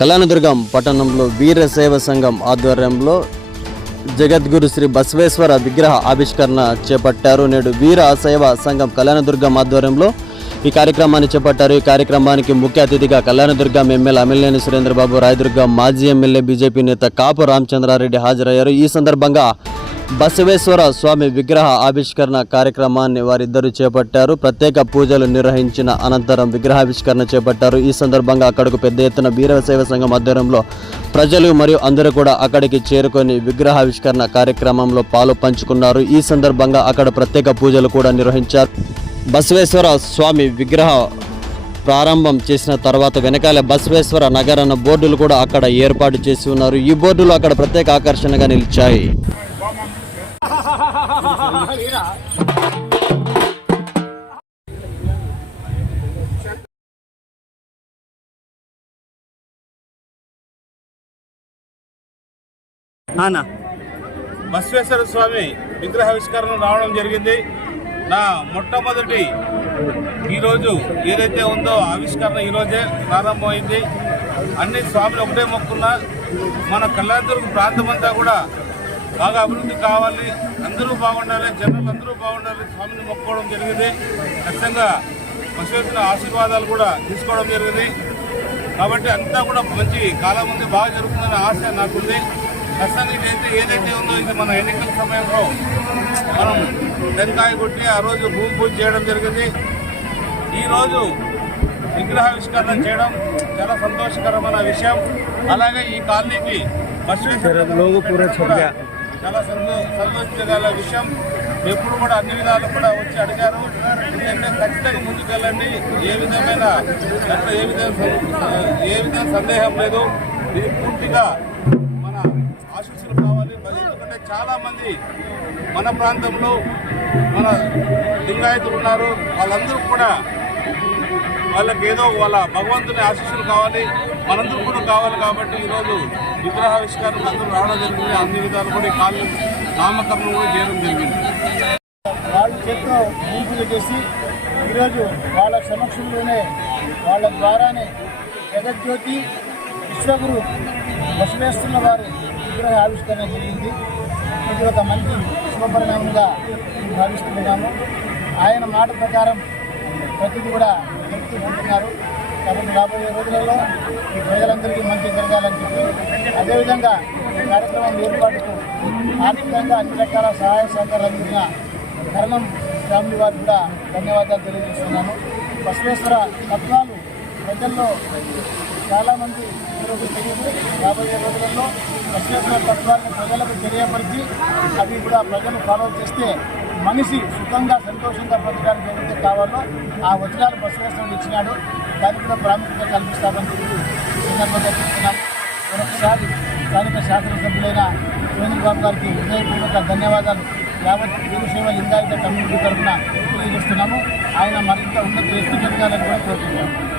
కళ్యాణదుర్గం పట్టణంలో వీరసేవ సంఘం ఆధ్వర్యంలో జగద్గురు శ్రీ బసవేశ్వర విగ్రహ ఆవిష్కరణ చేపట్టారు. నేడు వీర సేవ సంఘం కళ్యాణదుర్గం ఆధ్వర్యంలో ఈ కార్యక్రమాన్ని చేపట్టారు. ఈ కార్యక్రమానికి ముఖ్య అతిథిగా కళ్యాణదుర్గం ఎమ్మెల్యే అమిలినేని సురేంద్రబాబు రాయదుర్గం మాజీ ఎమ్మెల్యే బీజేపీ నేత కాపు రామచంద్రారెడ్డి హాజరయ్యారు. ఈ సందర్భంగా బసవేశ్వర స్వామి విగ్రహ ఆవిష్కరణ కార్యక్రమాన్ని వారిద్దరూ చేపట్టారు. ప్రత్యేక పూజలు నిర్వహించిన అనంతరం విగ్రహావిష్కరణ చేపట్టారు. ఈ సందర్భంగా అక్కడకు పెద్ద ఎత్తున వీర సంఘం ఆధ్వర్యంలో ప్రజలు మరియు అందరూ కూడా అక్కడికి చేరుకొని విగ్రహావిష్కరణ కార్యక్రమంలో పాలు పంచుకున్నారు. ఈ సందర్భంగా అక్కడ ప్రత్యేక పూజలు కూడా నిర్వహించారు. బసవేశ్వర స్వామి విగ్రహ ప్రారంభం చేసిన తర్వాత వెనకాల బసవేశ్వర నగర్ అన్న బోర్డులు కూడా అక్కడ ఏర్పాటు చేసి ఉన్నారు. ఈ బోర్డులు అక్కడ ప్రత్యేక ఆకర్షణగా నిలిచాయి. నానా బసవేశ్వర స్వామి విగ్రహావిష్కరణ రావడం జరిగింది. నా మొట్టమొదటి ఈరోజు ఏదైతే ఉందో ఆవిష్కరణ ఈరోజే ప్రారంభమైంది. అన్ని స్వాములు ఒకటే మొక్కున్నా మన కళ్యాణదుర్గ ప్రాంతం అంతా కూడా బాగా అభివృద్ధి కావాలి. అందరూ బాగుండాలి. జనాలు అందరూ బాగుండాలి. స్వామిని మొక్కుకోవడం జరిగింది. ఖచ్చితంగా బసవేశ్వర ఆశీర్వాదాలు కూడా తీసుకోవడం జరిగింది. కాబట్టి అంతా కూడా మంచి కాలం ఉంది. బాగా జరుగుతుందనే ఆశ నాకుంది. ఖచ్చితంగా ఇదైతే ఏదైతే ఉందో ఇది మన ఎన్నికల సమయంలో మనం టెంకాయ కొట్టి ఆ రోజు భూమి పూజ చేయడం జరిగింది. ఈరోజు విగ్రహావిష్కరణ చేయడం చాలా సంతోషకరమైన విషయం. అలాగే ఈ కాలనీకి బసవేశ్వర చాలా సంతో సంతోషించగల విషయం ఎప్పుడు కూడా అన్ని విధాలు కూడా వచ్చి అడిగారు. ఎందుకంటే ఖచ్చితంగా ముందుకెళ్ళండి. ఏ విధమైన దాంట్లో ఏ విధమైన ఏ విధమైన సందేహం లేదు. ఇది పూర్తిగా మన ఆశీస్సులు కావాలి. ఎందుకంటే చాలా మంది మన ప్రాంతంలో మన లింగాయతులు ఉన్నారు. వాళ్ళందరూ కూడా వాళ్ళకి ఏదో వాళ్ళ భగవంతుని ఆశీస్సులు కావాలి. మనందరూ కూడా కావాలి కాబట్టి ఈరోజు విగ్రహావిష్కరణ అందరూ రావడం జరిగింది. అన్ని విధాలు కూడా ఈ కాలం నామకరణం కూడా చేయడం జరిగింది. వాళ్ళ చేత్తో పూజలు చేసి ఈరోజు వాళ్ళ సమక్షంలోనే వాళ్ళ ద్వారానే జగజ్యోతి విశ్వగురు బసవేస్తున్న వారి విగ్రహ ఆవిష్కరణ జరిగింది. ఇది ఒక మంచి శుభపరిణామంగా భావిస్తున్నాము. ఆయన మాట ప్రకారం ప్రతిదీ కూడా జరుగుతూ ఉంటున్నారు కాబట్టి రాబోయే రోజులలో ఈ ప్రజలందరికీ మంచి జరగాలని చెప్పి అదేవిధంగా ఈ కార్యక్రమం ఏర్పాటుకు ఆర్థికంగా అన్ని రకాల సహాయ సహకారాలు అందించిన కరణం ఫ్యామిలీ వారికి కూడా ధన్యవాదాలు తెలియజేస్తున్నాను బసవేశ్వర తత్వాలు ప్రజల్లో చాలామంది ఈరోజు తెలియదు. రాబోయే రోజులలో బసవేశ్వర తత్వాలను ప్రజలకు తెలియపరిచి అవి కూడా ప్రజలు ఫాలో చేస్తే మనిషి సుఖంగా సంతోషంగా బ్రతకడానికి ఏదైతే కావాలో ఆ వచనాలు బసవేశ్వరుడు ఇచ్చినాడు. దానికి కూడా ప్రాముఖ్యత కల్పిస్తామని చెప్పి సందర్భంగా చెప్తున్నాం. మరొకసారి స్థానిక శాసనసభ్యులైన సురేంద్ర గారికి హృదయపూర్వక ధన్యవాదాలు. యావత్ వీరశైవ లింగాయత కమ్యూనిటీ తరఫున తెలియజేస్తున్నాము. ఆయన మరింత ఉన్నత ఎత్తు జరగాలని కూడా కోరుకుంటున్నాము.